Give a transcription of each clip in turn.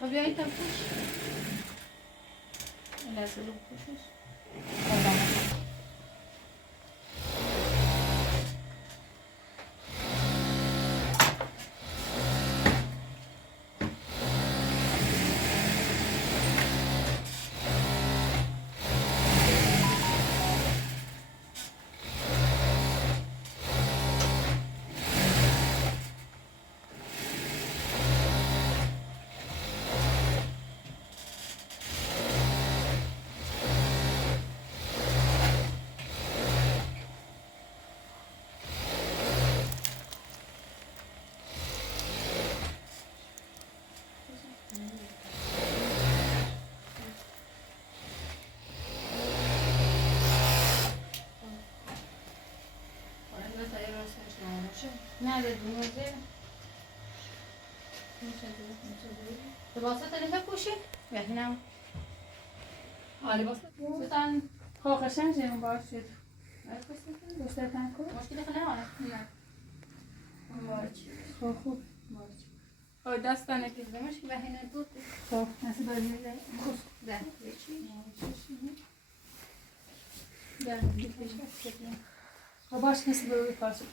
طب بیایید تا پوش لازم رو پوشش نه ده دونوزه لباسات اللي بپوشی بهینم لباسات بودن قشنگ جمع باشید بیشتر تن کن مشکلی خونه نه خوب دستانه که زمش که بهینه بود خب نسی باید خوب ده خب باش کسی باید پاسو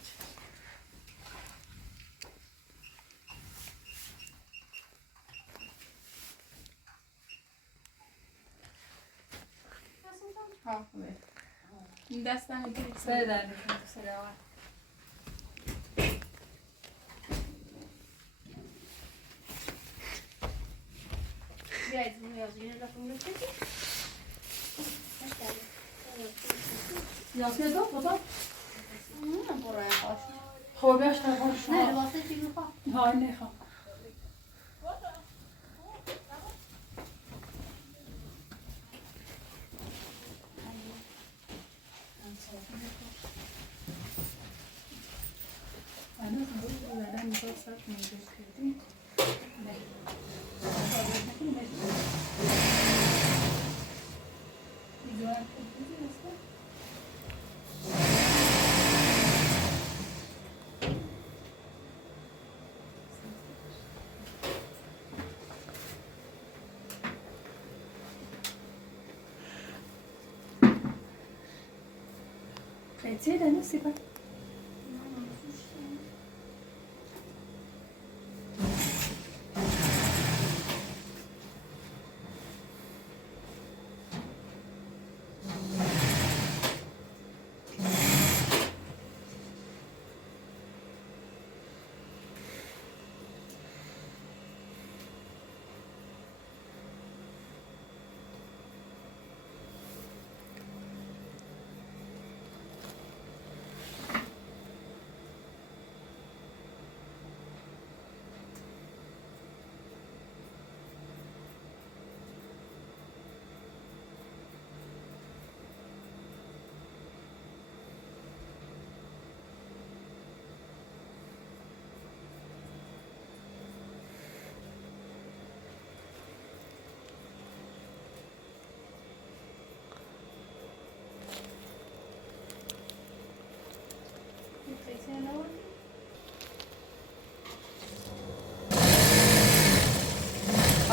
این دستانه گیرید سر در میکنم سر آور بیایید یازگین رفتم بکنید یاسمین دو بابا نه برای خوش خب بیاش تا خوش نه لباسه چی میخواه ها نخوام انا ضروري بعدها مفصل موجود كده Erzähl deine Sippe.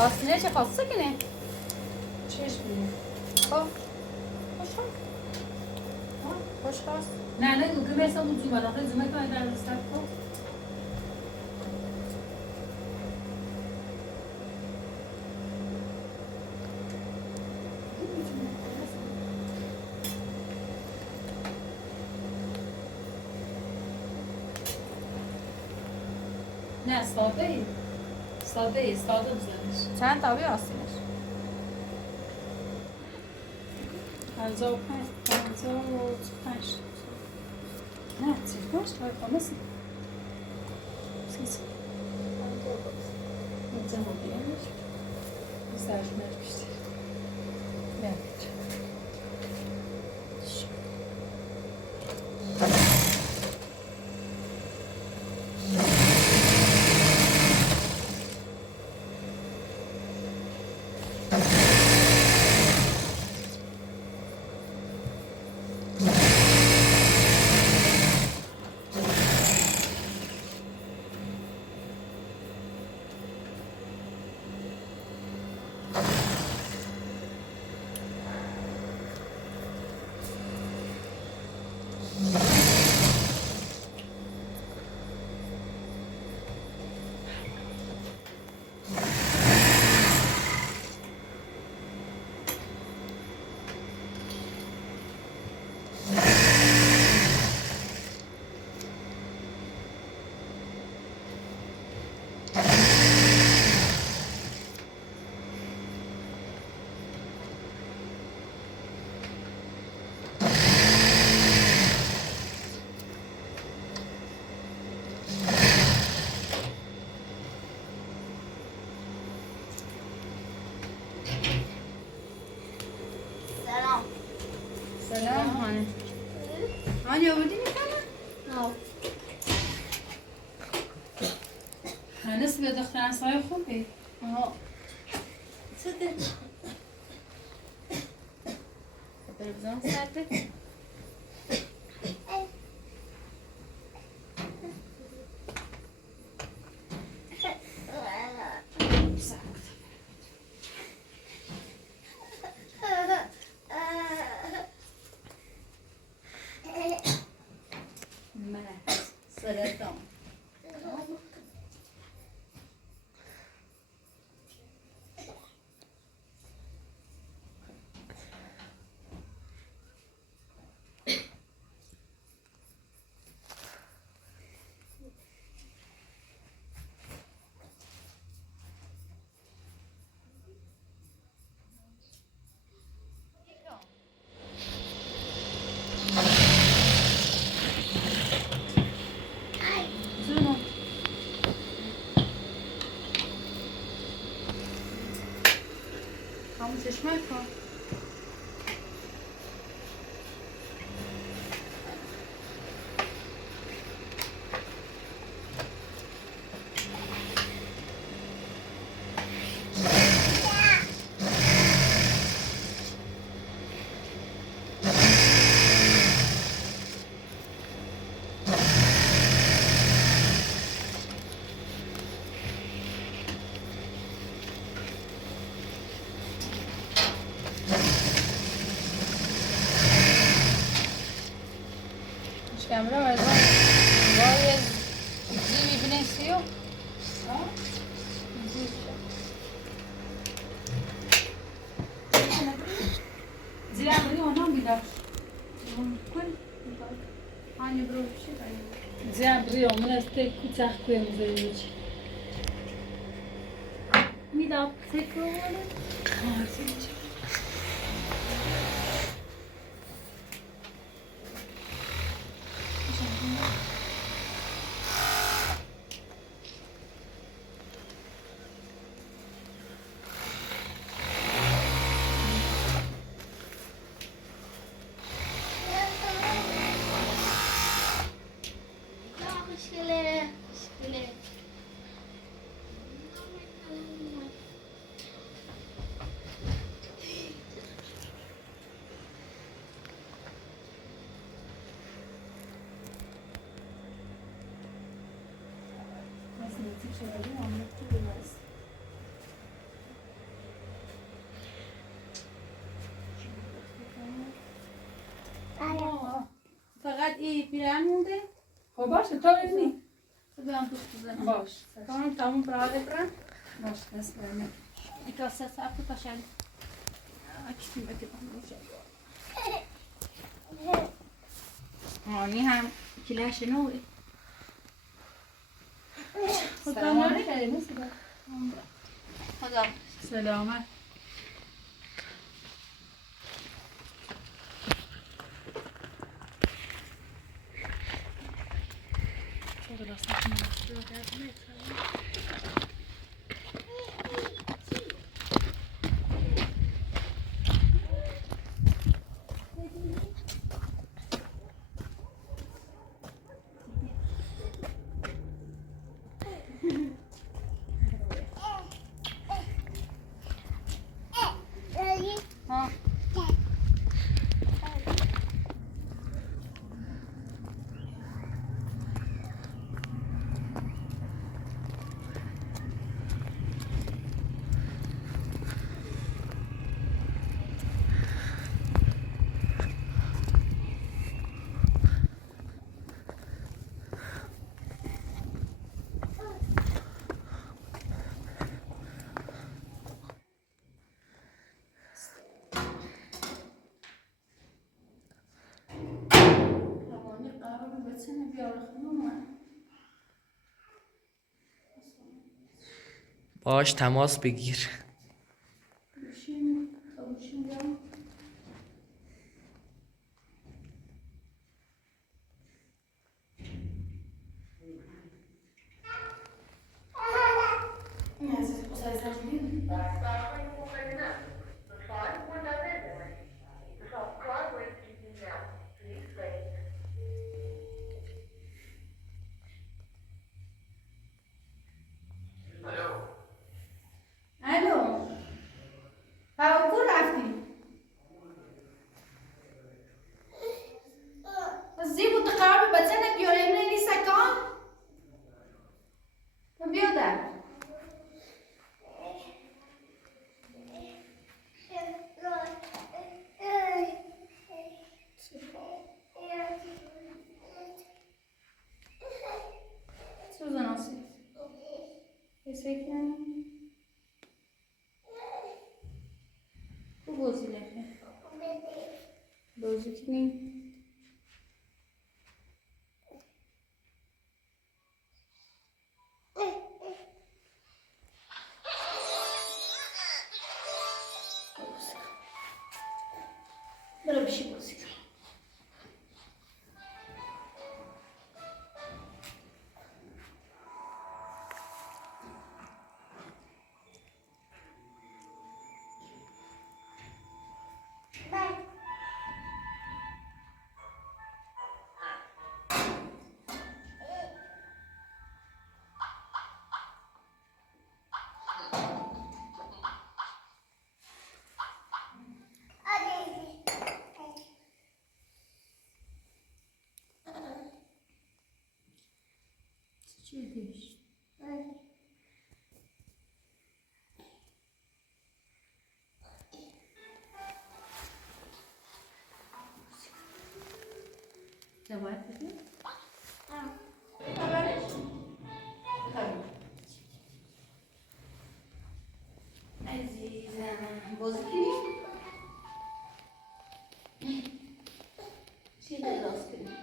آستینه چه خواسته کنه؟ چشم خب خوش خواست خوش خواست نه که مثلا اون زومه داخل زومه که در رستم کن نه ساده بزنش چند تابی آستینش؟ 55 نه 35 تا خلاص سیس اینجا مدیرش سرش نرفشته نه سلام هانی. هانی آوردی میکنه؟ آه. هنوز به دختر سای خوبی. آها. چه ده؟ تلویزیون سرده؟ نه. سرطان. جونو. خاموشش کن. کامرا از اون وای زیبی بنسیو زیر عمری آنها بیدار. کن هانی برو بشی زیر عمری آمون از تی کوچک کویم زیرش. میداد فکر رو فقط این پیرن مونده خب باشه تا ببینی. بیان تو بزنم باش. تمام براده برن باش دست برنه. این کاسه سفت تاشن اکشتی بکی آنی هم کلاش نوی سلام علیکم. خدا سلامت. ها بچه بیاره خانم باش تماس بگیر. بشین بشین بیام بازی کنیم. برو بشی بازی کن. چی دیش؟ جواب بدی؟ خبرش؟ عزیزم بازی کنیم؟ چی درست کنیم؟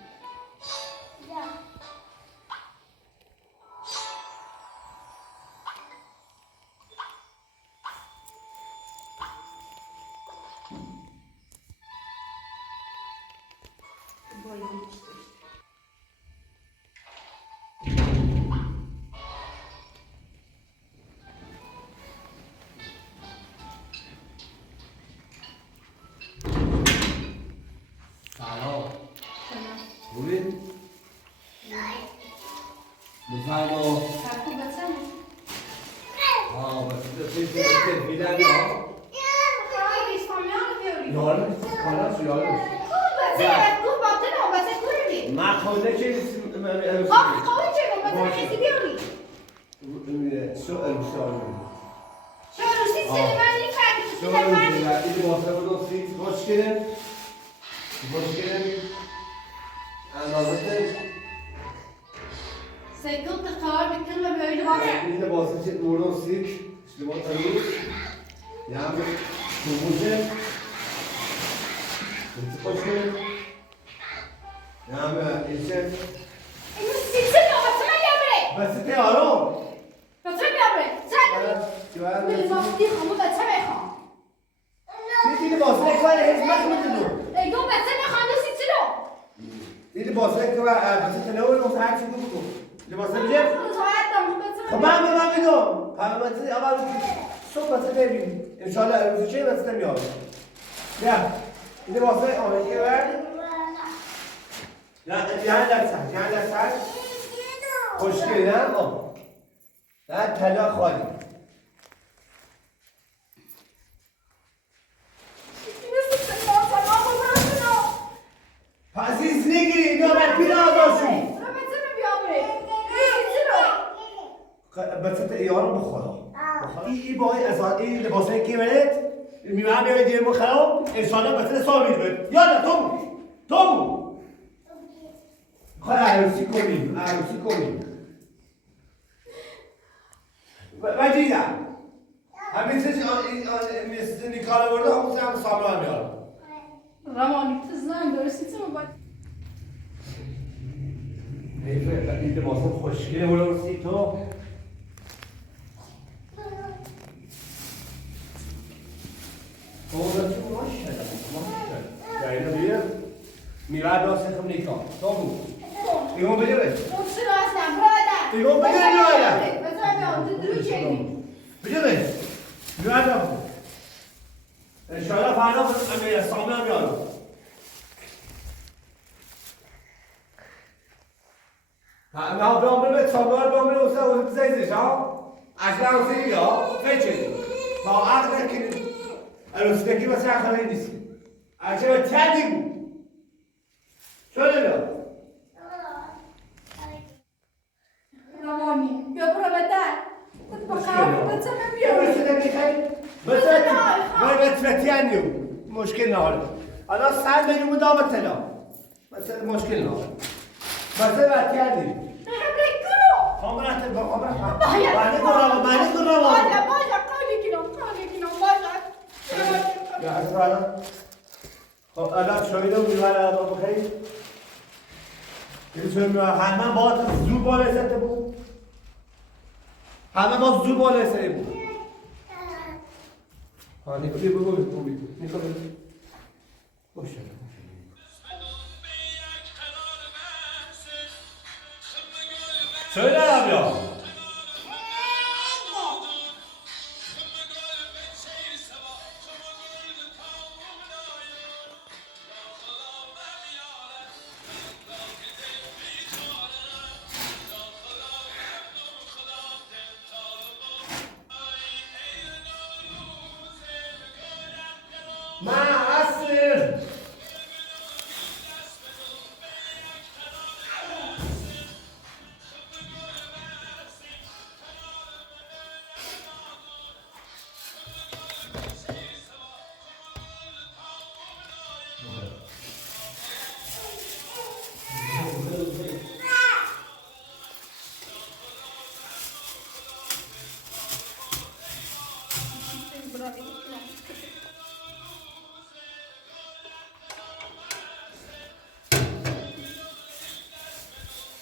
سلام. خوبی؟ بفرما. حرفو بزن. بس تو میدن یا؟ خیلی سامیان بیاری. یارم خلاص یارم. خوب باطن و بس کوری. من خونه چه خوبی چه بس کسی بیاری. شو ارسال. شو روسی سلیمانی فردی شو سلیمانی. این واسه بود سی مشکله. مشکله. اندازه سکوت قرار بکنم böyle var. این واسه چه مورد سیک. اشتباه تمیز. یعنی توموزه. مشکله. یعنی ایشه. اینو سیچه نوبتına gel بس تیارم. Götür gel buraya. Sen. جواب. Böyle vakti hamur da çabuk. دیدی بازه که ولی هیچ میدونم. Ego mesela hangi sitilo? دیدی بازه که ولی تلوی رو ساعت چی بود؟ دیدی بازه بیشتر؟ خب من میدونم. حالا اول صبح بازه ببین. ان شاء الله امروز چه بازه میاد؟ بیا. دیدی بازه آمریکا ولی؟ یعنی درس. خوشگله نه؟ نه طلا خالی. پس این نگیری اینا بر پیر آداشون بس یارو بخورا این باید از این لباسه کی برد میمهم بیاید دیر مخرام انشالله بس سال میدوید یالا توم خواهی عروسی کنیم وجیدم همین سش مثل نیکاله برده همون سه هم سامران بیارم Ramani kızlar görürsün mü bak? حیفه این لباسه خوشگله برسی تو Orada çok maşallah. Yani bir mirar dosya komunikam. Tamam. İmam bilir. Otur aslan burada. İmam bilir ne öyle? Mesela ben düdürü çekeyim. Bilir. Mirar dosya. İnşallah fayda olur. Ama sağlam bir adam. Ha, ben böyle sabır ben böyle olsa o bize ha. Aşağı olsa ya. Feçil. Ba akla ki الوسكي بس يا خليني عشان تهدي شو لا Ramani göbra bedel. Bakalım bakalım بس بس ما بتفتياني مشكلة نهار أنا سال بيني مدامة تلا بس مشكلة نهار بس بتفتياني خبرت بخبرت بعد كنا Baca قولي كنا قولي كنا baca. يا أسرائيل خب الان شایده و میوه با بخیر یه چون میوه همه با زور بالای سرته بود همه با زور بالای سرته بود ها نیکولی بگو نیکولی باشه شایده هم یا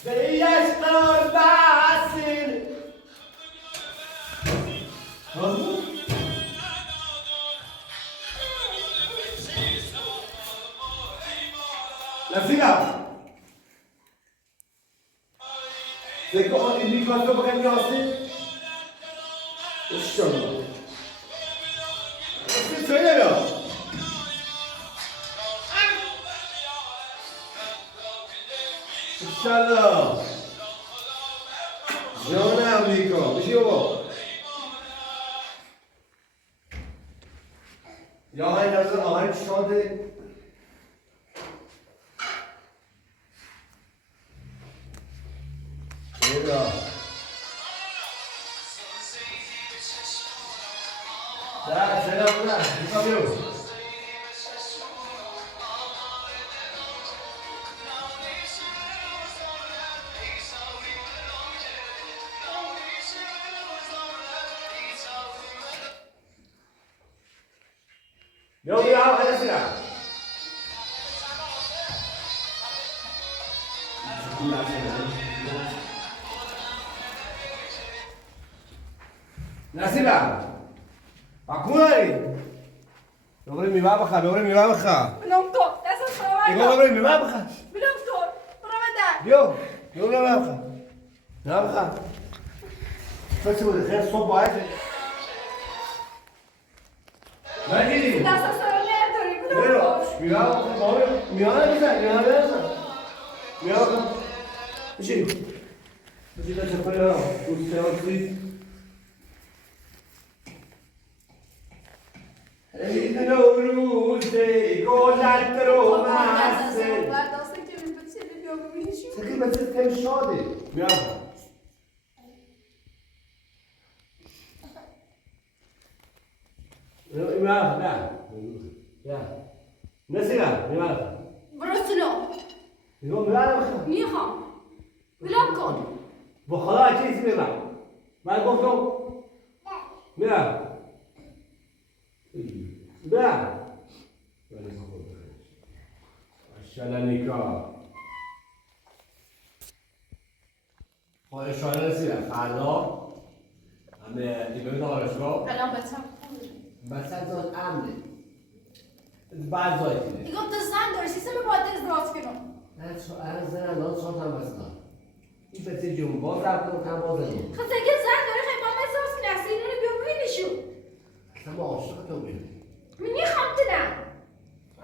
Değiştir basin. Nasıl? Peki o indikatör bakın nasıl? İnşallah. Nasıl söylemiyor? İnşallah. جان امریکا بشی بابا یا آهنگ نظر آهنگ شاده ایدا در سلام نه بیتا بیو Yo, mira, vaya a tirar. Nasiba. Akunai. Dobre mi babaja, dobre mi babaja. Bilom to, dasa sana Digo dobre mi babaja. Bilom to, bırakma. Yo, yo mi babaja. Mi babaja. Saçı bu, her sopa ayet. Ne Dasa sana ne dori, bilom Pero, to. mira, mira güzel, mira güzel. Mira bak. Bir şey. Bir şey de çapaya. Bu seansı. Ey Nowruz, golat romas. Dasa ki bir şey de yok bir şey. Sakın ben siz temiz şadi. Mira bak. Mira bak. Ya. Nasıl ya? Mira bak. Broslo. Digo mira bak. Niha. Bilom kon. Bu hala çiz mi lan? Ben korktum. Mira. Mira. Aşağılanika. خواهش رسیدم فردا همه ایبه دارشگاه الان بچم. مثلا زاد امنه بعد زایدینه دیگه تو زن داری سیستم باید ازدواج کنم. از زن الان شاد هم مثلا این بچه جون باز رفت کنم باز نمون خب اگه زن داری خیلی با من ازدواج کنی اصلا اینو بیام ببینیشو. اصلا ما عاشق تو بیم من میخوام تو نه.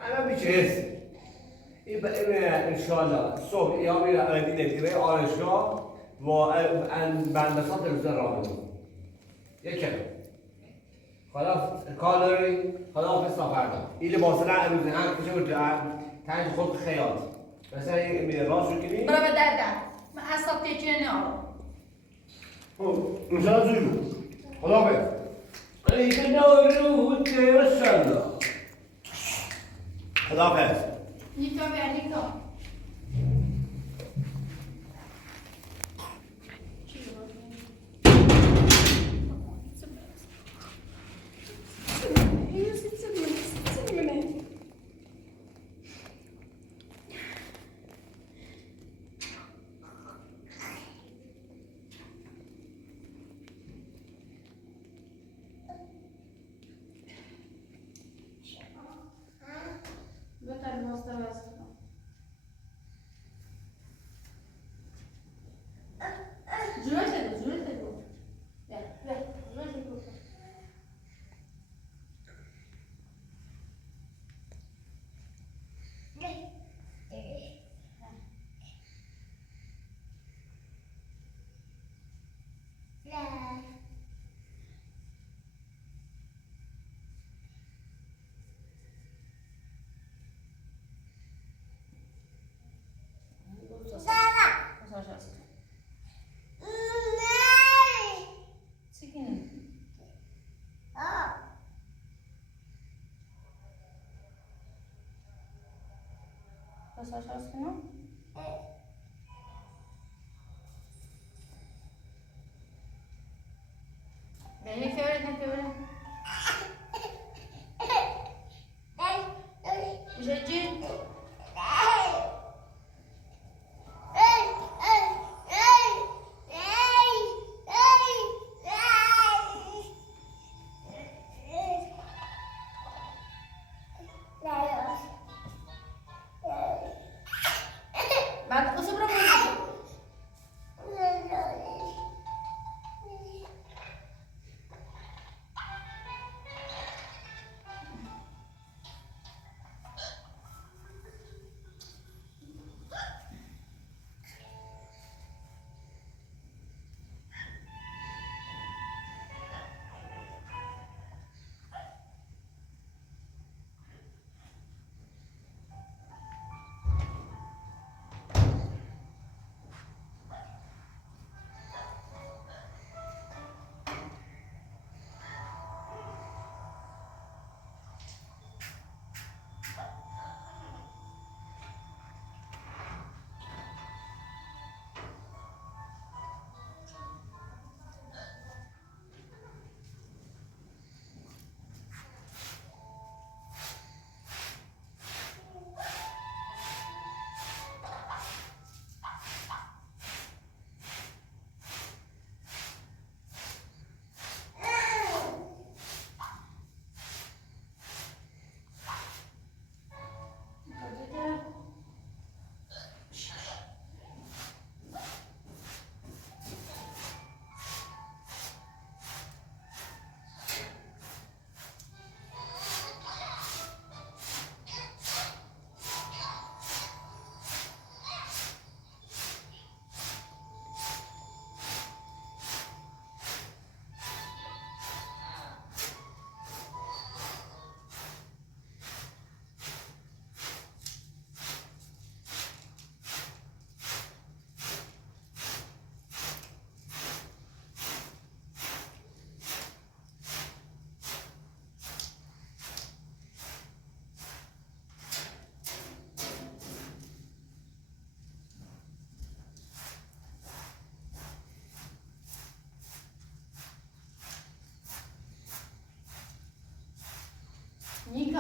الان بیچه هست این انشالله صبح یا میره اردینه ایبه آرشگاه و بندسات روزه راه نمون یک کلمه خلاص کار داری خداحافظ تا فردا این لباس را امروزه هم کجا بود تنج خود خیاط مثلا این راست رو کنی برای دردم من اصاب تکیه نهارم. انشاءالله زوی بود خداحافظ علیک نوروز ماشاءالله خداحافظ نیکا بیا نیکا. teraz. Żuję tego. Ja, żuję tego. Aşağısı mı? Beni öğretmen. Ceci. Ben kızı bırakıyorum. Nico,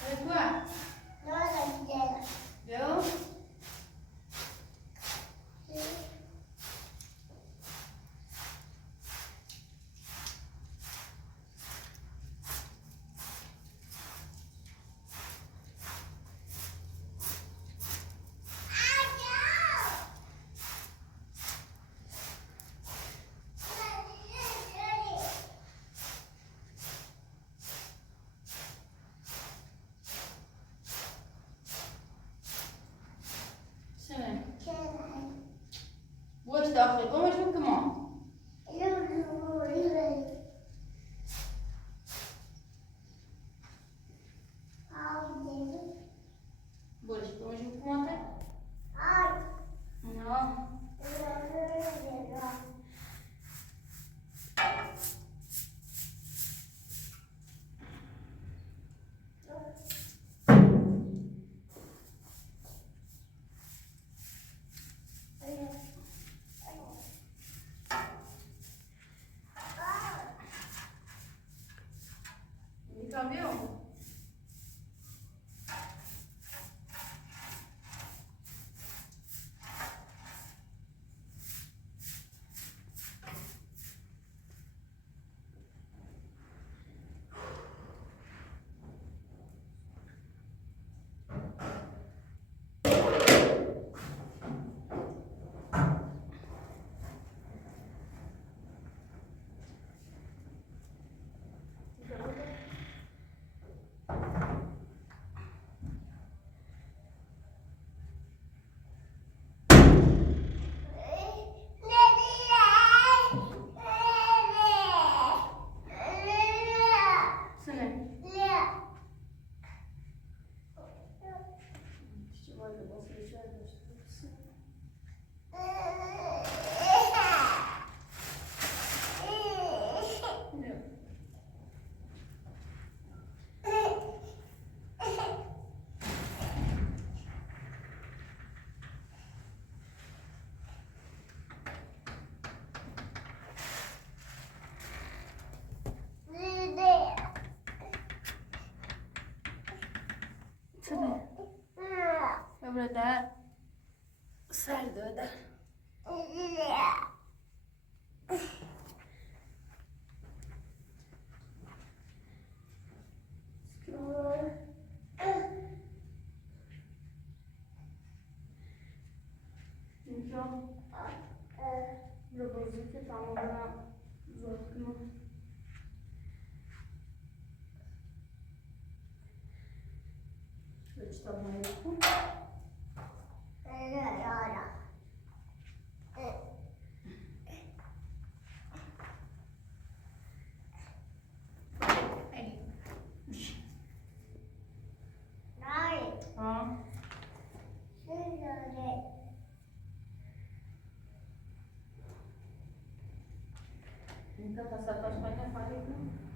c'est quoi? Yo? Tabii. Öbürü de serdi öder. इनका तसर पर पानी पानी ना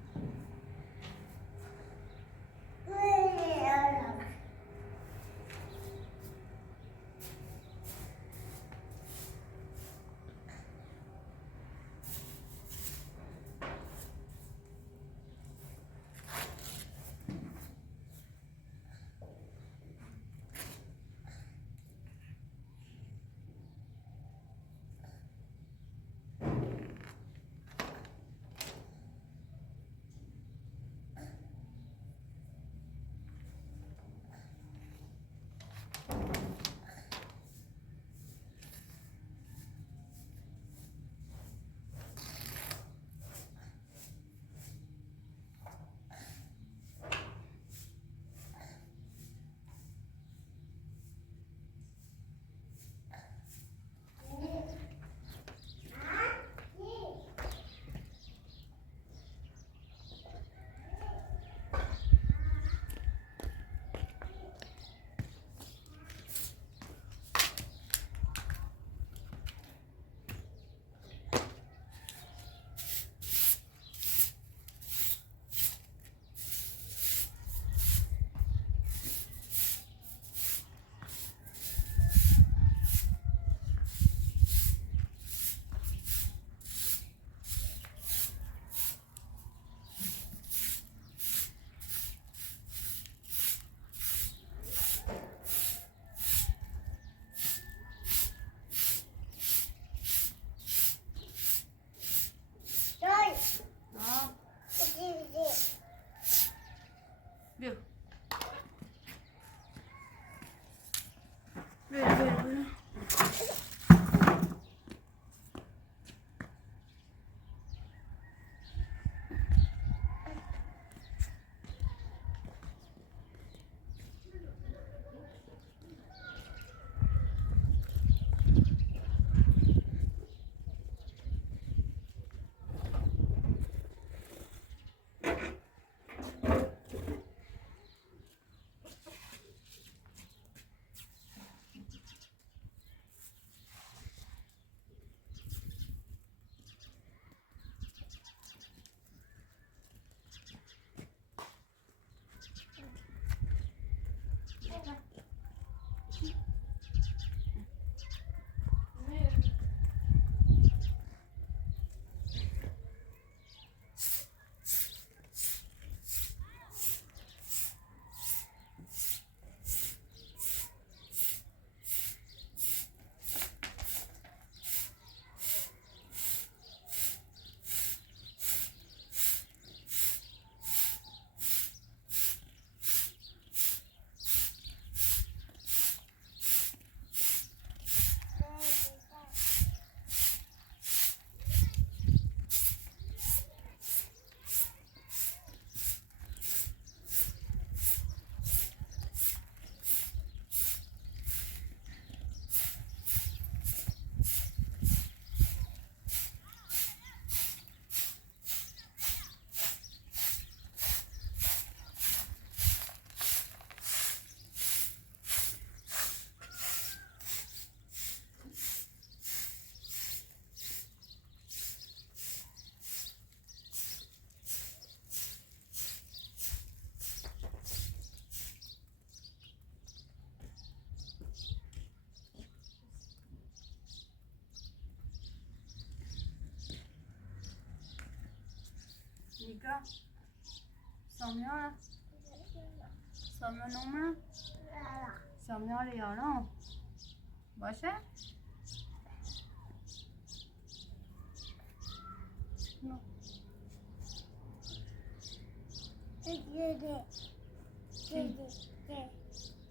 Buyur. Buyur. Nika, Samia, سامنا نومه سامنا رو یارم باشه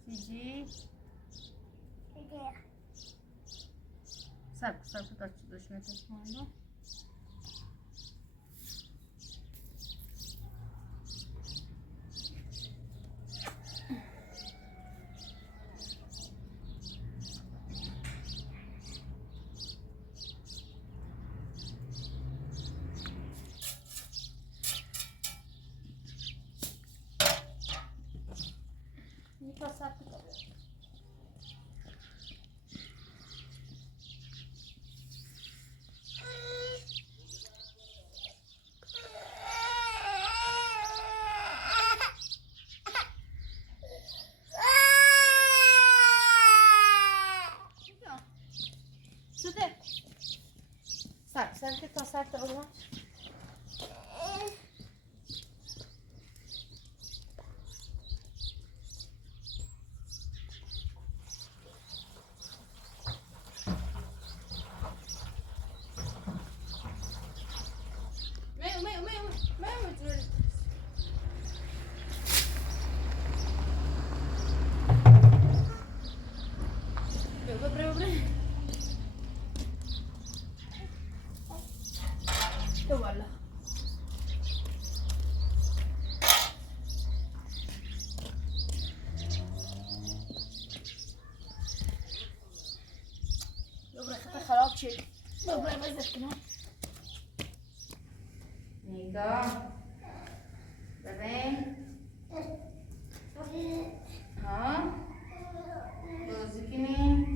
سیجی سب تا دشمه تسمانده passar por Sen que pasar todo. Voilà. Dobra, to خراب شد. Dobra, بذار کنم. نگاه ببین ها بازی کنیم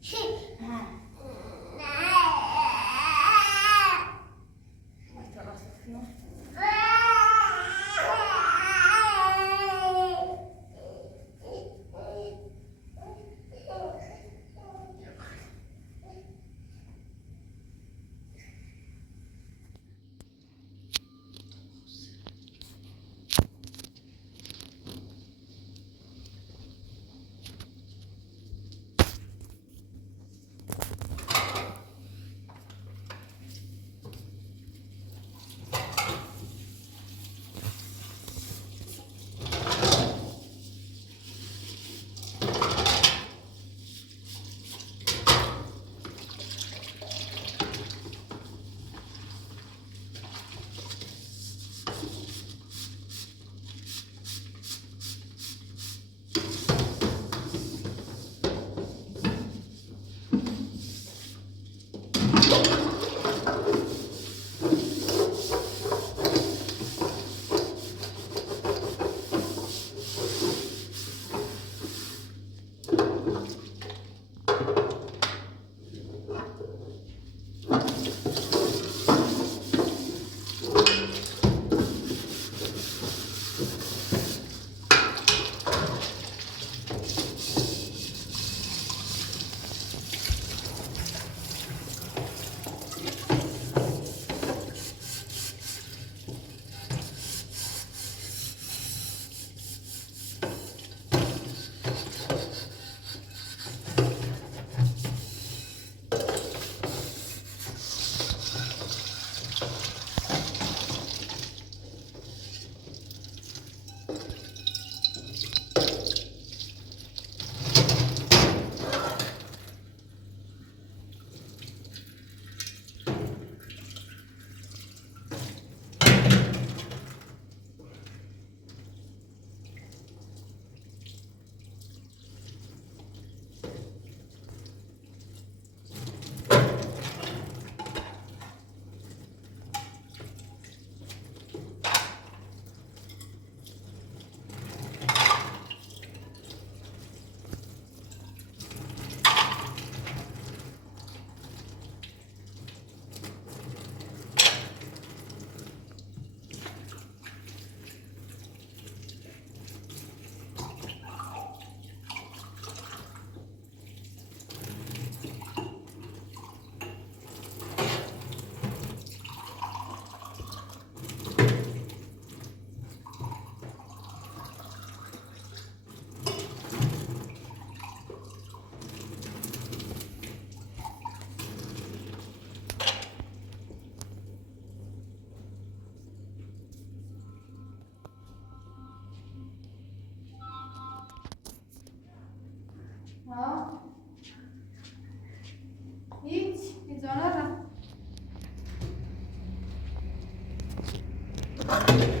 چی؟ نه بده